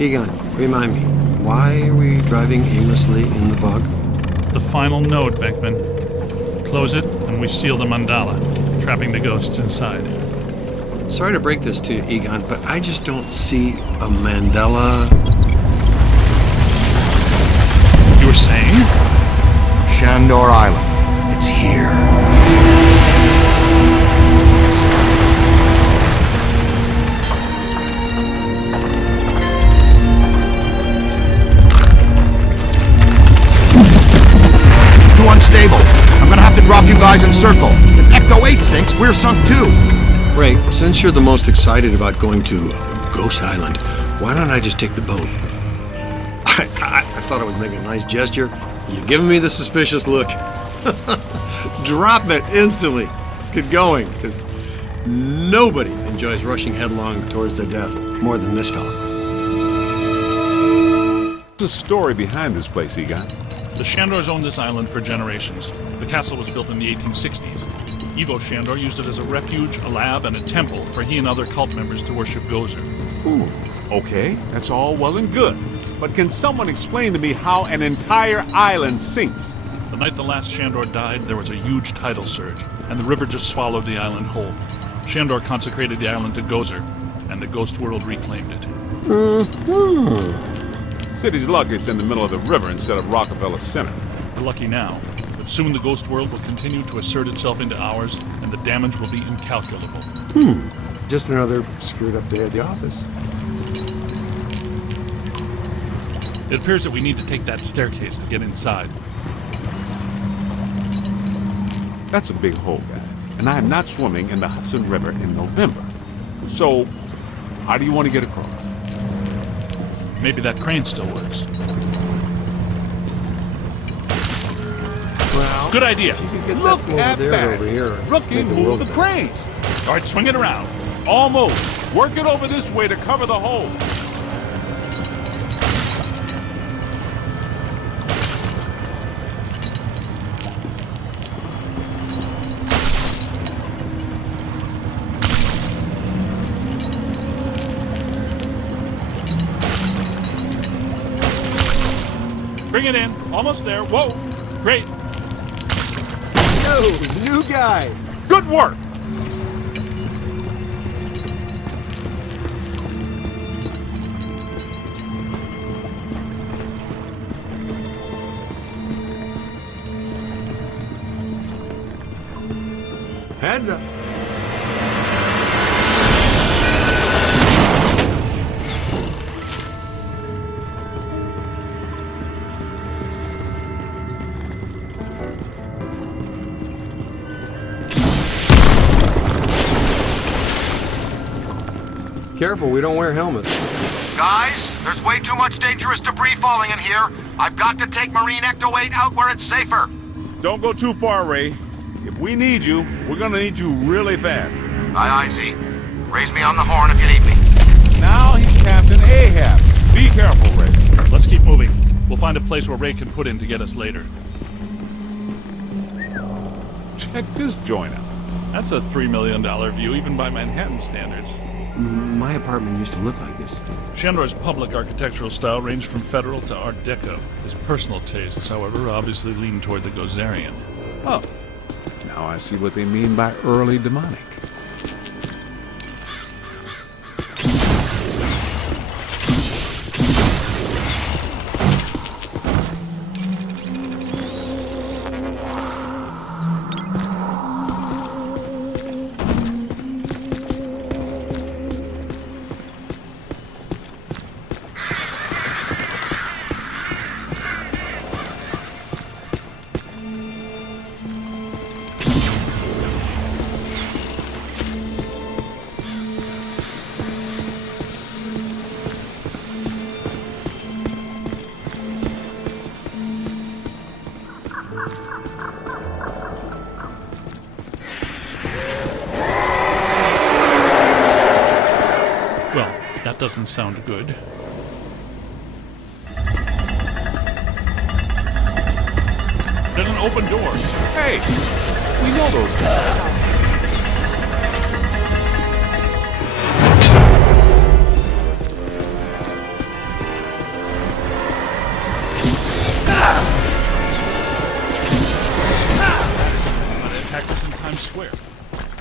Egon, remind me, why are we driving aimlessly in the fog? The final node, Venkman. Close it, and we seal the mandala, trapping the ghosts inside. Sorry to break this to you, Egon, but I just don't see a mandala. You were saying? Shandor Island. It's here. Too unstable. I'm gonna have to drop you guys in circle. If Ecto 8 sinks, we're sunk too. Ray, since you're the most excited about going to Ghost Island, why don't I just take the boat? I thought I was making a nice gesture. You're giving me the suspicious look. Drop it instantly. Let's get going, because nobody enjoys rushing headlong towards their death more than this fella. What's the story behind this place, Egon? The Shandors owned this island for generations. The castle was built in the 1860s. Evo Shandor used it as a refuge, a lab, and a temple for he and other cult members to worship Gozer. Okay, that's all well and good. But can someone explain to me how an entire island sinks? The night the last Shandor died, there was a huge tidal surge, and the river just swallowed the island whole. Shandor consecrated the island to Gozer, and the ghost world reclaimed it. City's lucky it's in the middle of the river instead of Rockefeller Center. We're lucky now, but soon the ghost world will continue to assert itself into ours, and the damage will be incalculable. Just another screwed up day at the office. It appears that we need to take that staircase to get inside. That's a big hole, guys. And I am not swimming in the Hudson River in November. So, how do you want to get across? Maybe that crane still works. Well, Good idea. you can get Look that at over there that. over here. Rookie, Make the move world the better. crane. All right, swing it around. Almost. Work it over this way to cover the hole. Bring it in. Almost there. Whoa. Great. Yo, new guy. Good work. Heads up. Careful, we don't wear helmets. Guys, there's way too much dangerous debris falling in here. I've got to take Marine Ecto 8 out where it's safer. Don't go too far, Ray. If we need you, we're gonna need you really fast. Aye, Z. Raise me on the horn if you need me. Now he's Captain Ahab. Be careful, Ray. Let's keep moving. We'll find a place where Ray can put in to get us later. Check this joint out. That's a $3 million view, even by Manhattan standards. My apartment used to look like this. Shandor's public architectural style ranged from Federal to Art Deco. His personal tastes, however, obviously leaned toward the Gozerian. Oh, now I see what they mean by early demonic. Well, that doesn't sound good. There's an open door. Hey, we know those guys.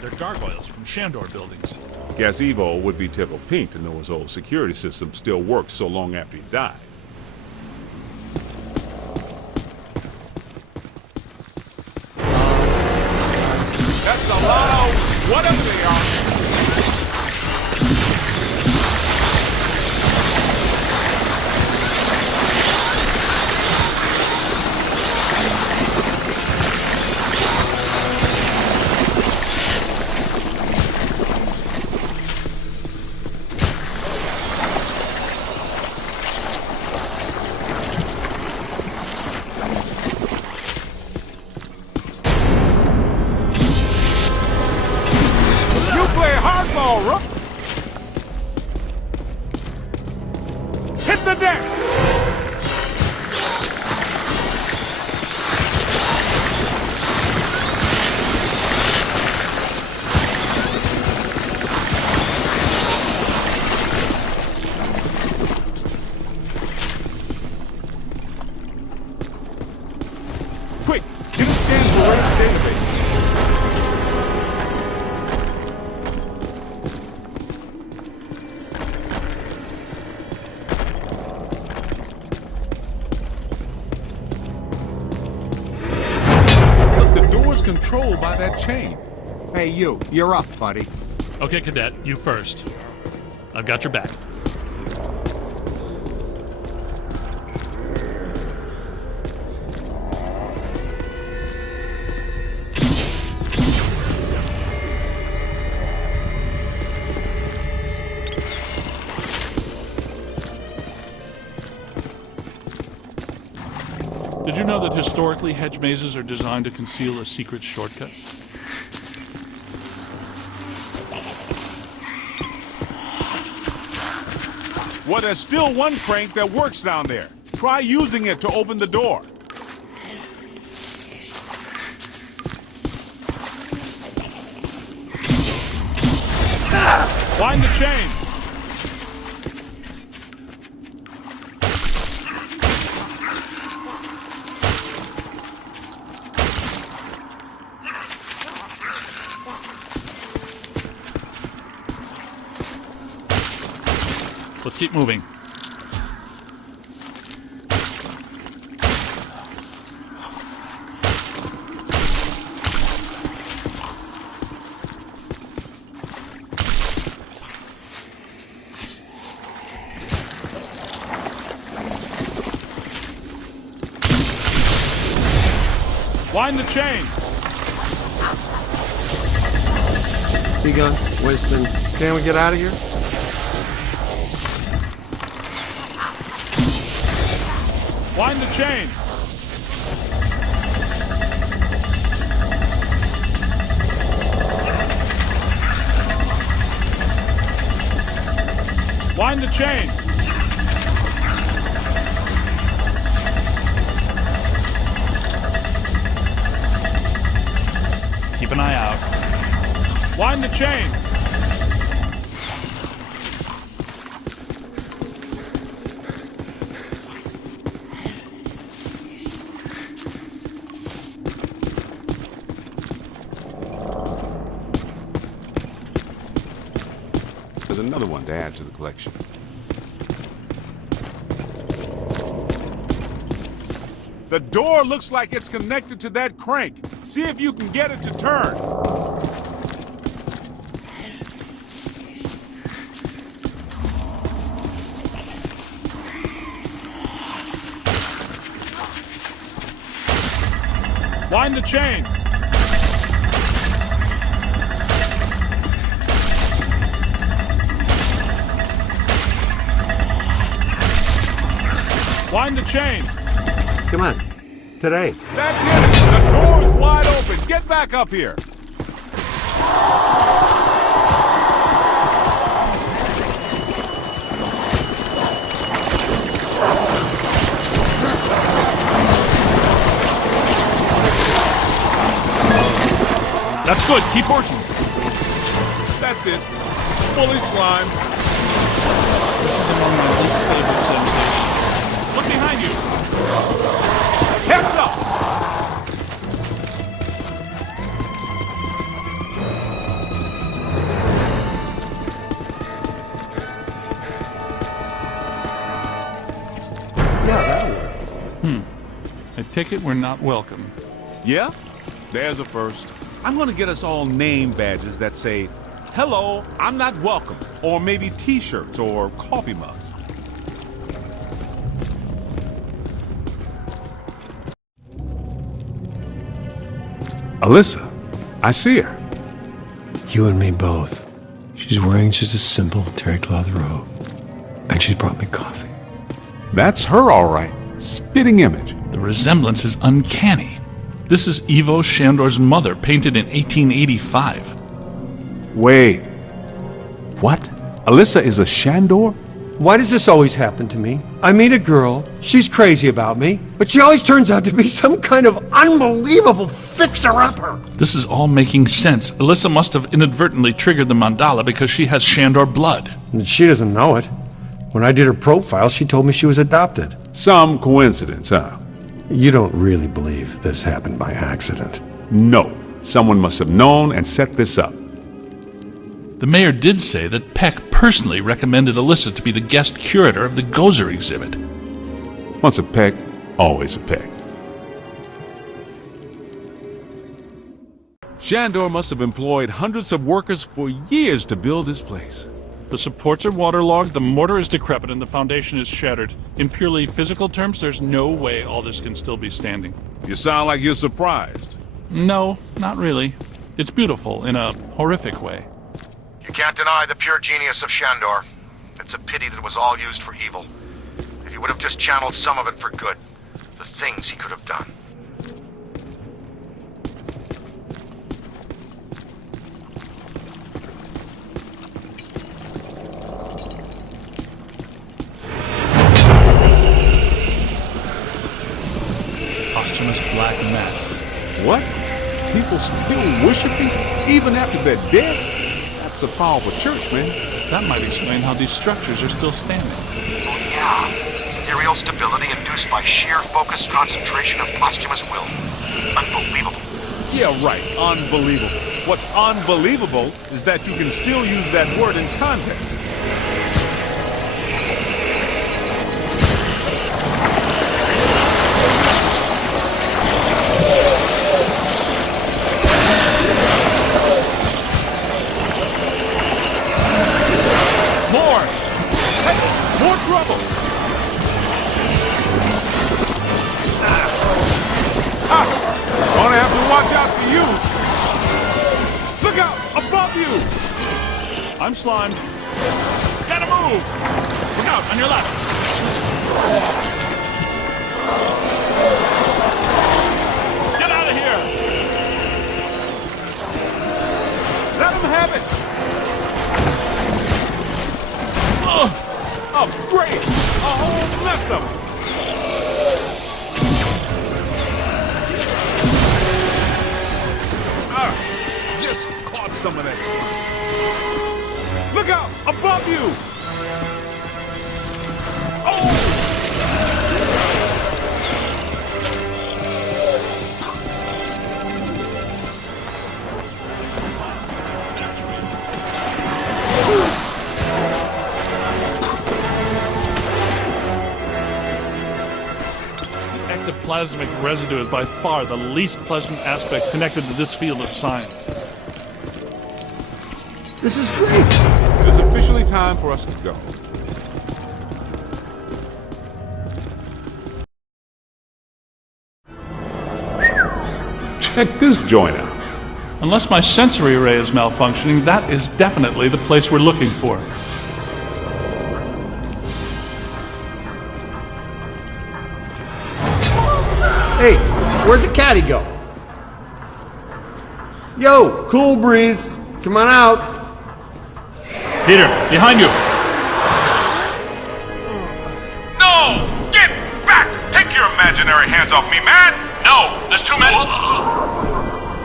They're gargoyles from Shandor buildings. Guess Evo would be tickled pink to know his old security system still works so long after he died. That's a lot of whatever they are. Hit the deck! Quick, get a scan for Ray's database. Controlled by that chain. Hey, you're up, buddy. Okay, Cadet, you first. I've got your back. Did you know that historically hedge mazes are designed to conceal a secret shortcut? Well, there's still one crank that works down there. Try using it to open the door. Wind the chain! Let's keep moving. Wind the chain! Begun, Winston, can we get out of here? Wind the chain! Wind the chain! Keep an eye out. Wind the chain! There's another one to add to the collection. The door looks like it's connected to that crank. See if you can get it to turn. Wind the chain! Wind the chain! Come on. Today. That did it! The door's wide open! Get back up here! That's good. Keep working. That's it. Fully slimed. This is among my least favorite sensations. Look behind you. Heads up! I take it we're not welcome. Yeah? There's a first. I'm gonna get us all name badges that say, "Hello, I'm not welcome," or maybe t-shirts or coffee mugs. Alyssa, I see her. You and me both. She's wearing just a simple terry cloth robe. And she's brought me coffee. That's her, all right. Spitting image. The resemblance is uncanny. This is Ivo Shandor's mother, painted in 1885. Wait. What? Alyssa is a Shandor? Why does this always happen to me? I meet a girl, she's crazy about me, but she always turns out to be some kind of unbelievable fixer-upper. This is all making sense. Alyssa must have inadvertently triggered the mandala because she has Shandor blood. And she doesn't know it. When I did her profile, she told me she was adopted. Some coincidence, huh? You don't really believe this happened by accident. No. Someone must have known and set this up. The mayor did say that Peck personally recommended Alyssa to be the guest curator of the Gozer exhibit. Once a peck, always a peck. Shandor must have employed hundreds of workers for years to build this place. The supports are waterlogged, the mortar is decrepit, and the foundation is shattered. In purely physical terms, there's no way all this can still be standing. You sound like you're surprised. No, not really. It's beautiful in a horrific way. You can't deny the pure genius of Shandor. It's a pity that it was all used for evil. If he would have just channeled some of it for good, the things he could have done. Posthumous black mass. What? People still worshiping even after they're dead? That's a powerful church, man. That might explain how these structures are still standing. Oh yeah, ethereal stability induced by sheer focused concentration of posthumous will. Unbelievable. Yeah, right. Unbelievable. What's unbelievable is that you can still use that word in context. More! Hey, more trouble! Gonna have to watch out for you! Look out! Above you! I'm slimed. Gotta move! Look out, on your left. Get out of here! Let him have it! Oh, great! A whole mess of them! Just caught some of that stuff. Look out! Above you! Ectoplasmic residue is by far the least pleasant aspect connected to this field of science. This is great. It is officially time for us to go. Check this joint out. Unless my sensory array is malfunctioning, that is definitely the place we're looking for. Hey, where'd the caddy go? Yo, cool breeze. Come on out. Peter, behind you! No! Get back! Take your imaginary hands off me, man! No, there's too many.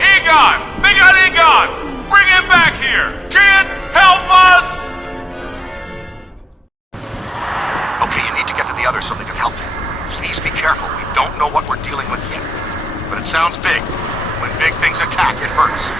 Egon! They got Egon! Bring him back here! Kid, help us! Okay, you need to get to the others so they can help you. Please be careful. We don't know what we're dealing with yet. But it sounds big. When big things attack, it hurts.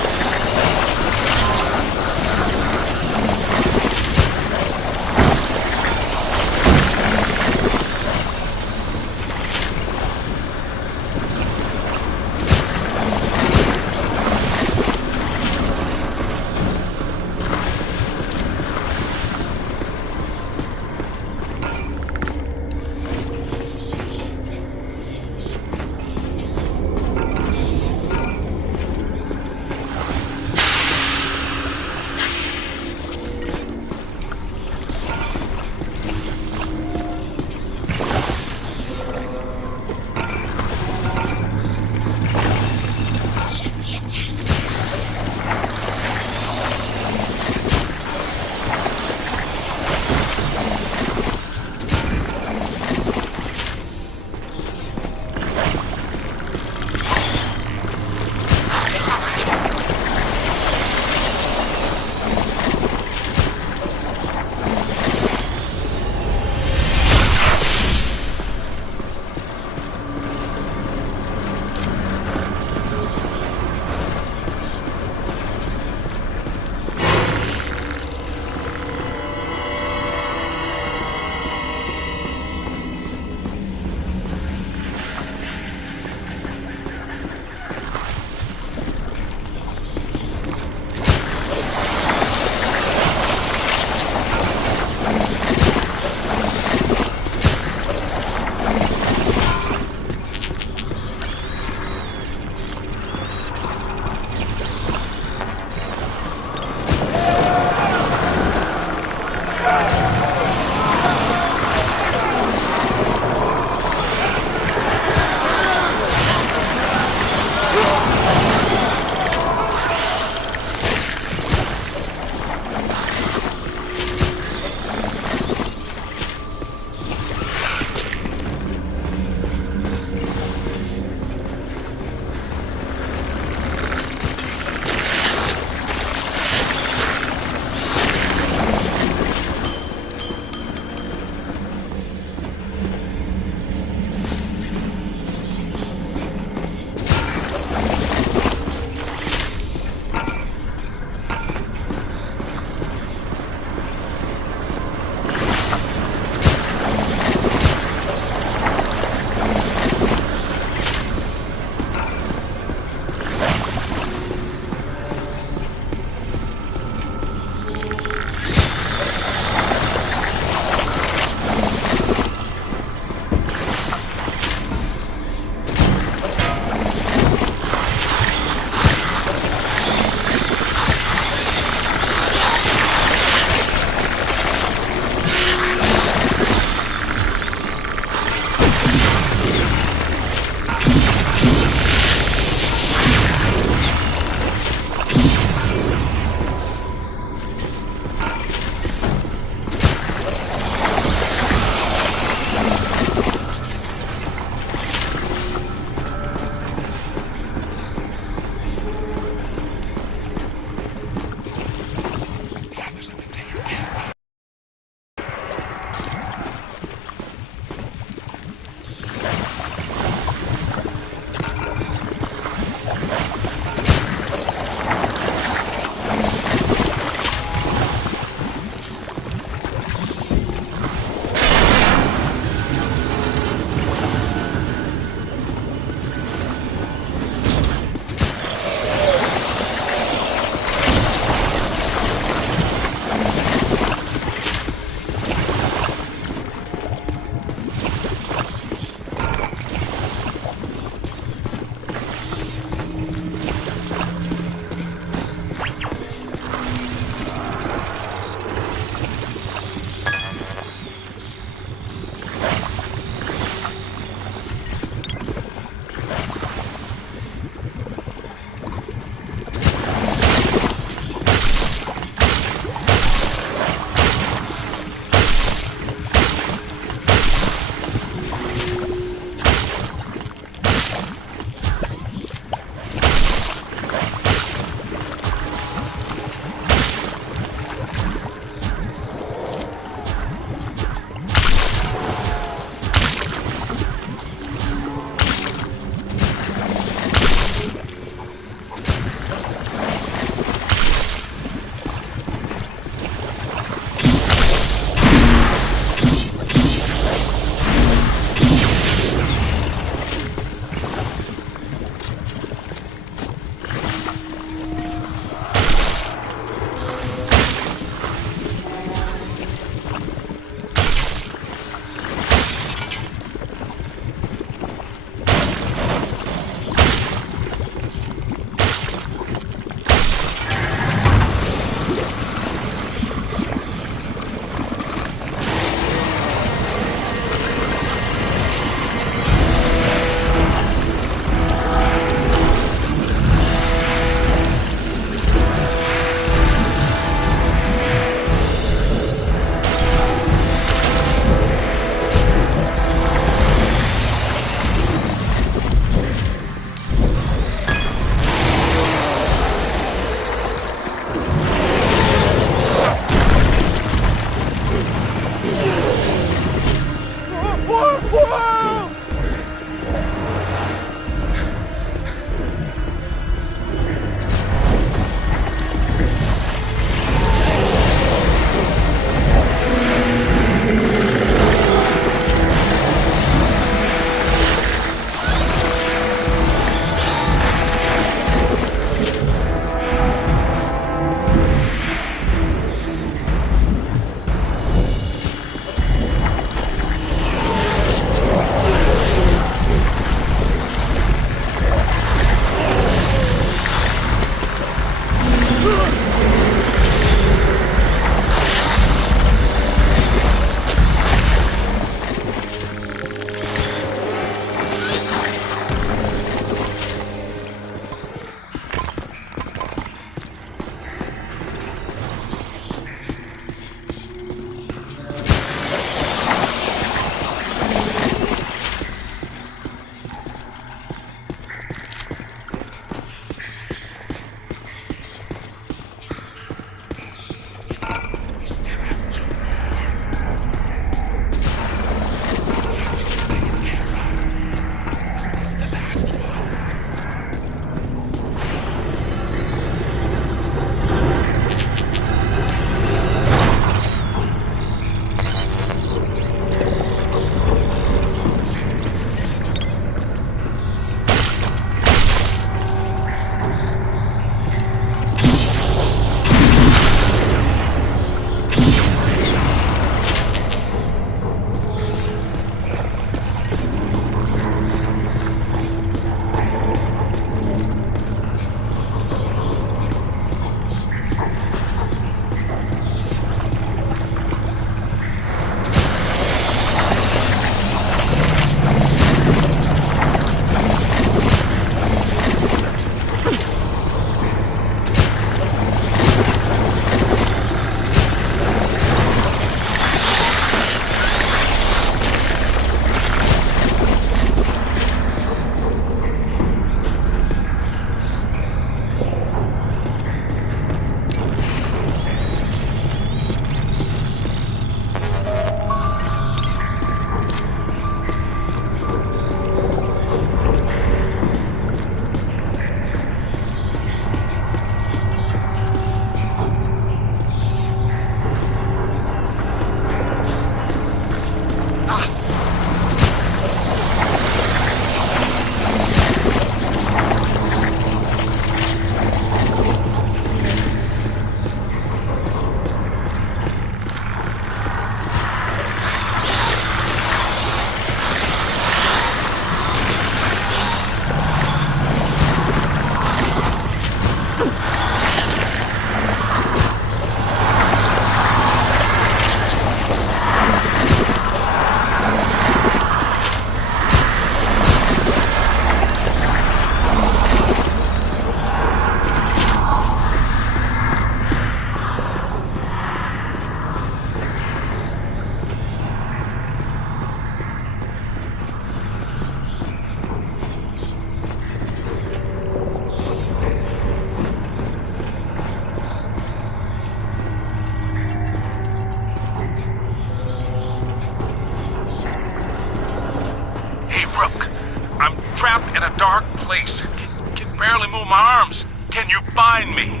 only move my arms. Can you find me?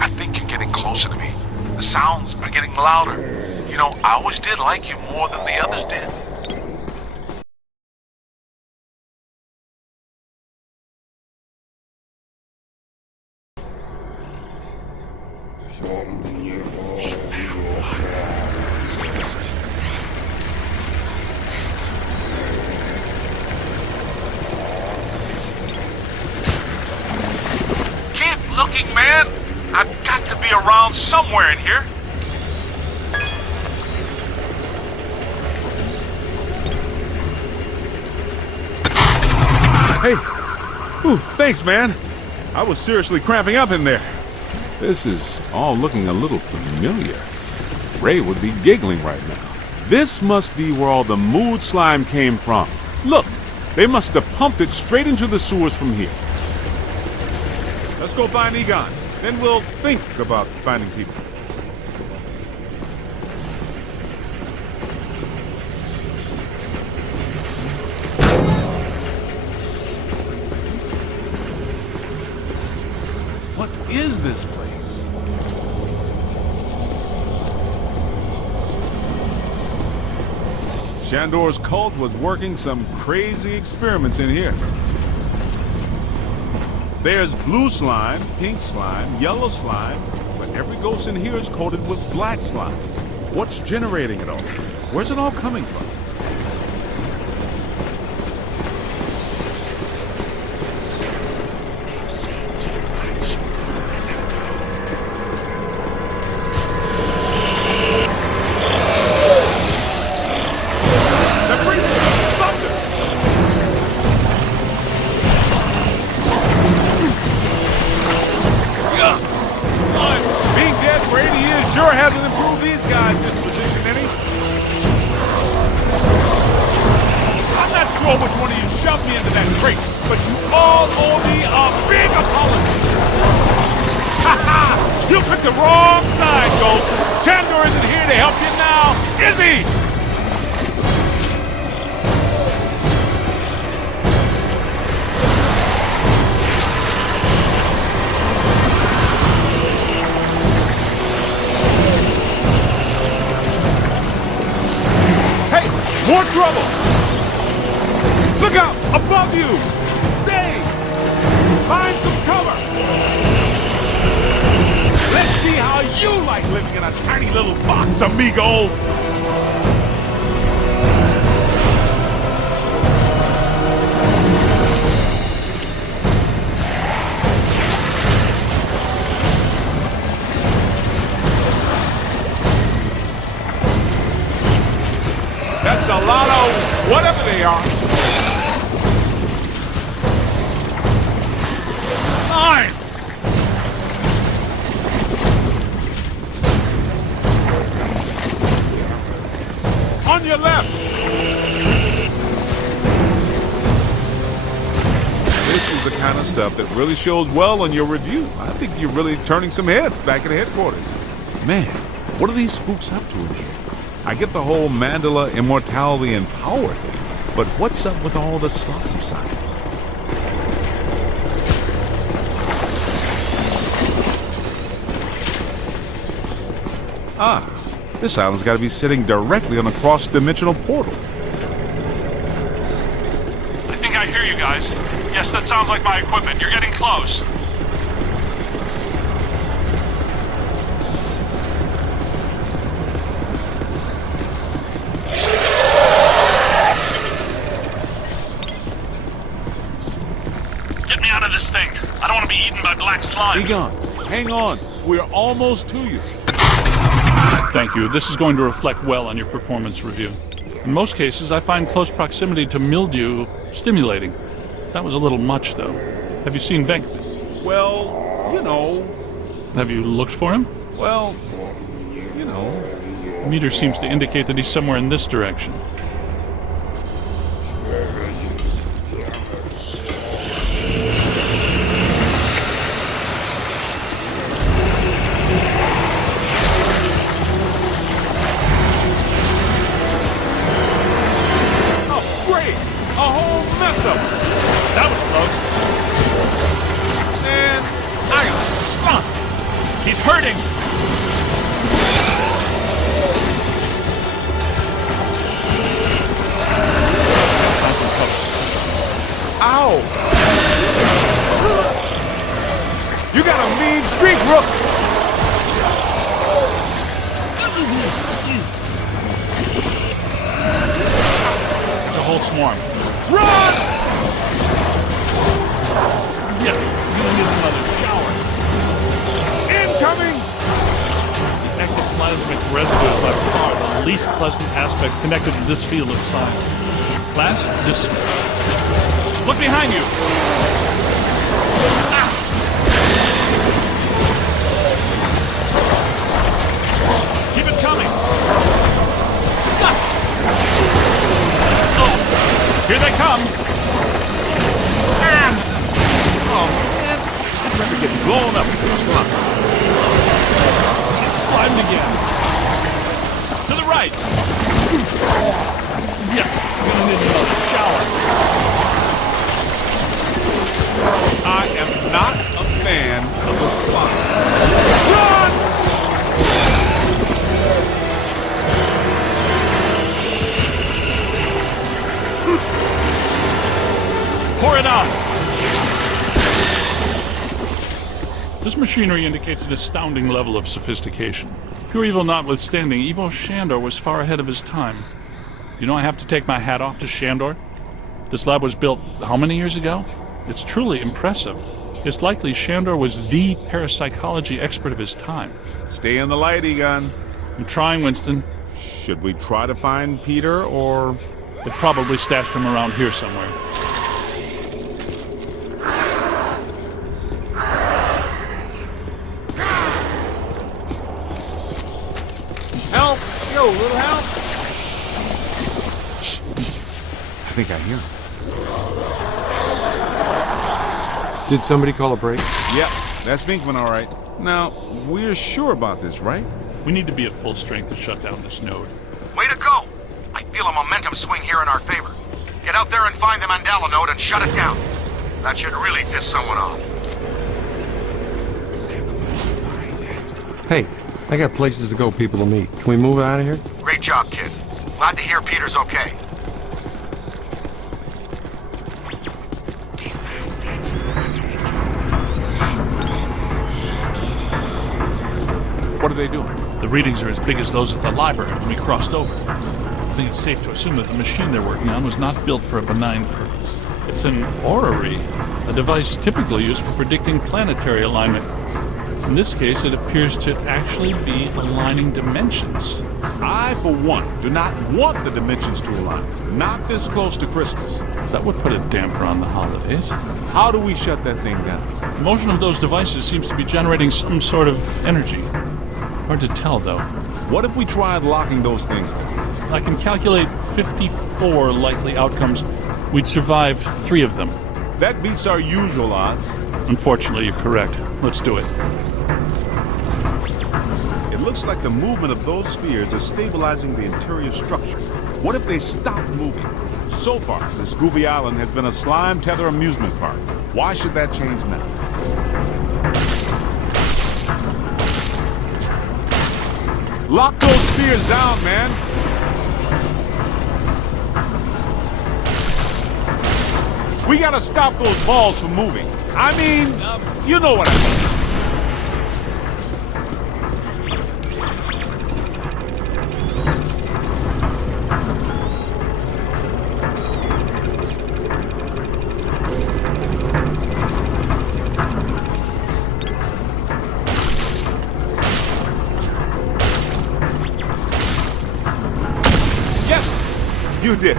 I think you're getting closer to me. The sounds are getting louder. You know, I always did like you more than the others did. Keep looking, man. I've got to be around somewhere in here. Hey! Ooh, thanks, man. I was seriously cramping up in there. This is all looking a little familiar. Ray would be giggling right now. This must be where all the mood slime came from. Look, they must have pumped it straight into the sewers from here. Let's go find Egon. Then we'll think about finding people. What is this place? Shandor's cult was working some crazy experiments in here. There's blue slime, pink slime, yellow slime, but every ghost in here is coated with black slime. What's generating it all? Where's it all coming from? Sure hasn't improved these guys' disposition any. I'm not sure which one of you shoved me into that crate, but you all owe me a big apology. Ha ha! You picked the wrong side, Ghost. Shandor isn't here to help you now, is he? More trouble! Look out! Above you! Stay! Find some cover! Let's see how you like living in a tiny little box, amigo! That's a lot of whatever they are. Mine! On your left! This is the kind of stuff that really shows well on your review. I think you're really turning some heads back at headquarters. Man, what are these spooks up to in here? I get the whole Mandela immortality and power thing, but what's up with all the slime science? Ah, this island's got to be sitting directly on a cross-dimensional portal. I think I hear you guys. Yes, that sounds like my equipment. You're getting close. Get me out of this thing. I don't want to be eaten by black slime. Egon, hang on. We're almost to you. Thank you. This is going to reflect well on your performance review. In most cases, I find close proximity to mildew stimulating. That was a little much, though. Have you seen Venkman? Well, you know. Have you looked for him? Well, you know. The meter seems to indicate that he's somewhere in this direction. Oh, great! A whole mess of it! That was close. hurting! Ow! You got a mean streak, Rook! It's a whole swarm. Run! Yeah, you need another shower. Incoming! The ectoplasmic residue is by far the least pleasant aspect connected to this field of science. Class, dismissed. Look behind you! Ah! Keep it coming! Ah! Oh! Here they come! Ah! Oh, man. I'd rather get blown up into the slime. It's slimed again. To the right! Yeah, we're gonna need another shower. I am not a fan of the slime. Run! Pour it out! This machinery indicates an astounding level of sophistication. Pure evil notwithstanding, evil Shandor was far ahead of his time. You know, I have to take my hat off to Shandor. This lab was built how many years ago? It's truly impressive. It's likely Shandor was the parapsychology expert of his time. Stay in the light, Egon. I'm trying, Winston. Should we try to find Peter, or... They probably stashed him around here somewhere. Help! Yo, little help! I think I hear him. Did somebody call a break? Yep, that's Vinkman, all right. Now, we're sure about this, right? We need to be at full strength to shut down this node. Way to go! I feel a momentum swing here in our favor. Get out there and find the Mandela node and shut it down. That should really piss someone off. Hey, I got places to go, people to meet. Can we move out of here? Great job, kid. Glad to hear Peter's okay. What are they doing? The readings are as big as those at the library when we crossed over. I think it's safe to assume that the machine they're working on was not built for a benign purpose. It's an orrery, a device typically used for predicting planetary alignment. In this case, it appears to actually be aligning dimensions. I, for one, do not want the dimensions to align. Not this close to Christmas. That would put a damper on the holidays. How do we shut that thing down? The motion of those devices seems to be generating some sort of energy. Hard to tell, though. What if we tried locking those things down? I can calculate 54 likely outcomes. We'd survive 3 of them. That beats our usual odds. Unfortunately, you're correct. Let's do it. It looks like the movement of those spheres is stabilizing the interior structure. What if they stop moving? So far, this Gooby Island has been a slime tether amusement park. Why should that change now? Lock those spheres down, man! We gotta stop those balls from moving. I mean, you know what I mean. You did.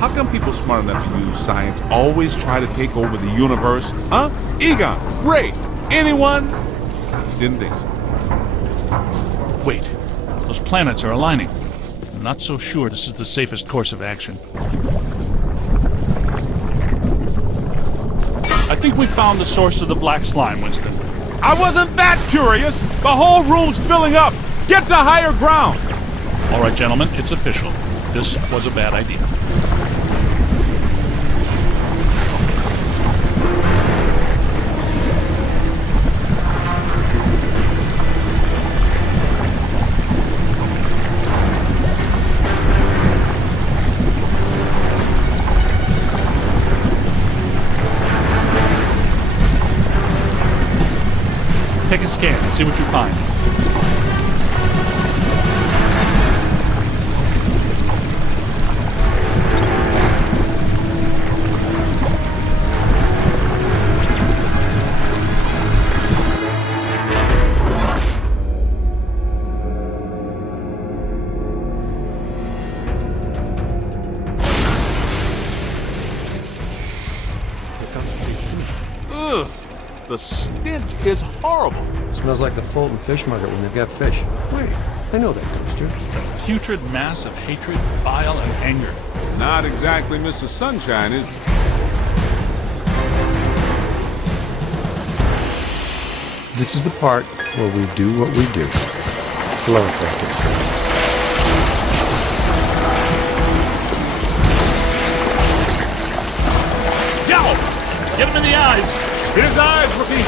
How come people smart enough to use science always try to take over the universe? Huh? Egon, Ray, anyone? Didn't think so. Wait. Those planets are aligning. I'm not so sure this is the safest course of action. I think we found the source of the black slime, Winston. I wasn't that curious. The whole room's filling up. Get to higher ground. All right, gentlemen, it's official. This was a bad idea. Take a scan, see what you find. Ugh, the stench is horrible. Smells like the Fulton fish market when they've got fish. Wait, I know that dumpster. A putrid mass of hatred, bile, and anger. Not exactly Mr. Sunshine, is it? This is the part where we do what we do. Glow effect. Get him in the eyes! Hit his eyes, rookie!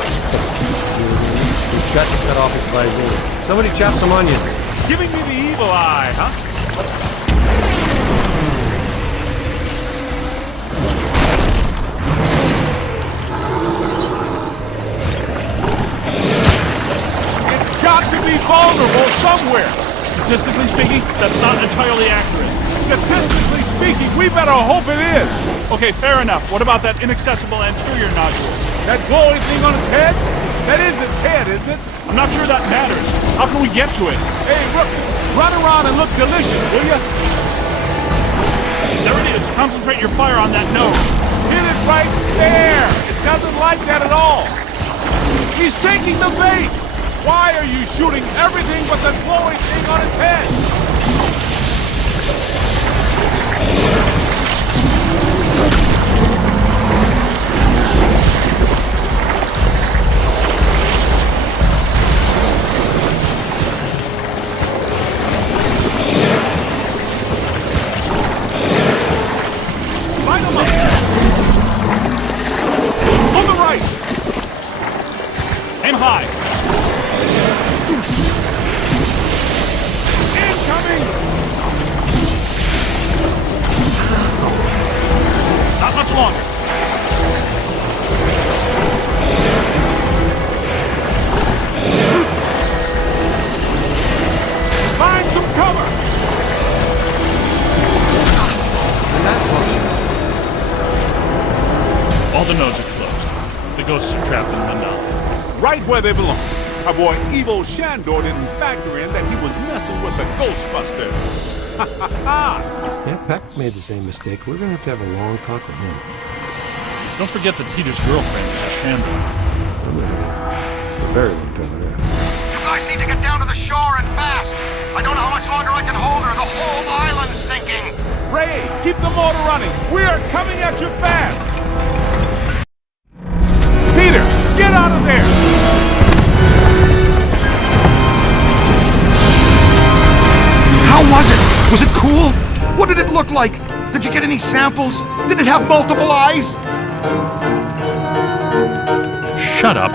We've got to cut off his visor. Somebody chop some onions. Giving me the evil eye, huh? It's got to be vulnerable somewhere! Statistically speaking, that's not entirely accurate. Statistically speaking, we better hope it is! Okay, fair enough. What about that inaccessible anterior nodule? That glowing thing on its head? That is its head, isn't it? I'm not sure that matters. How can we get to it? Hey, rookie, run around and look delicious, will ya? There it is. Concentrate your fire on that nose. Hit it right there! It doesn't like that at all! He's taking the bait! Why are you shooting everything but the glowing thing on its head? Aim high. Incoming! Not much longer. Find some cover! All the nodes are closed. The ghosts are trapped in Mandala. Right where they belong. Our boy evil Shandor didn't factor in that he was messing with the Ghostbusters. Ha ha ha! Yeah, Peck made the same mistake. We're gonna have to have a long talk with him. Don't forget that Peter's girlfriend is a Shandor. I'm gonna have a very long talk with her. You guys need to get down to the shore and fast. I don't know how much longer I can hold her. The whole island's sinking. Ray, keep the motor running. We are coming at you fast. Peter, get out of there! How was it? Was it cool? What did it look like? Did you get any samples? Did it have multiple eyes? Shut up.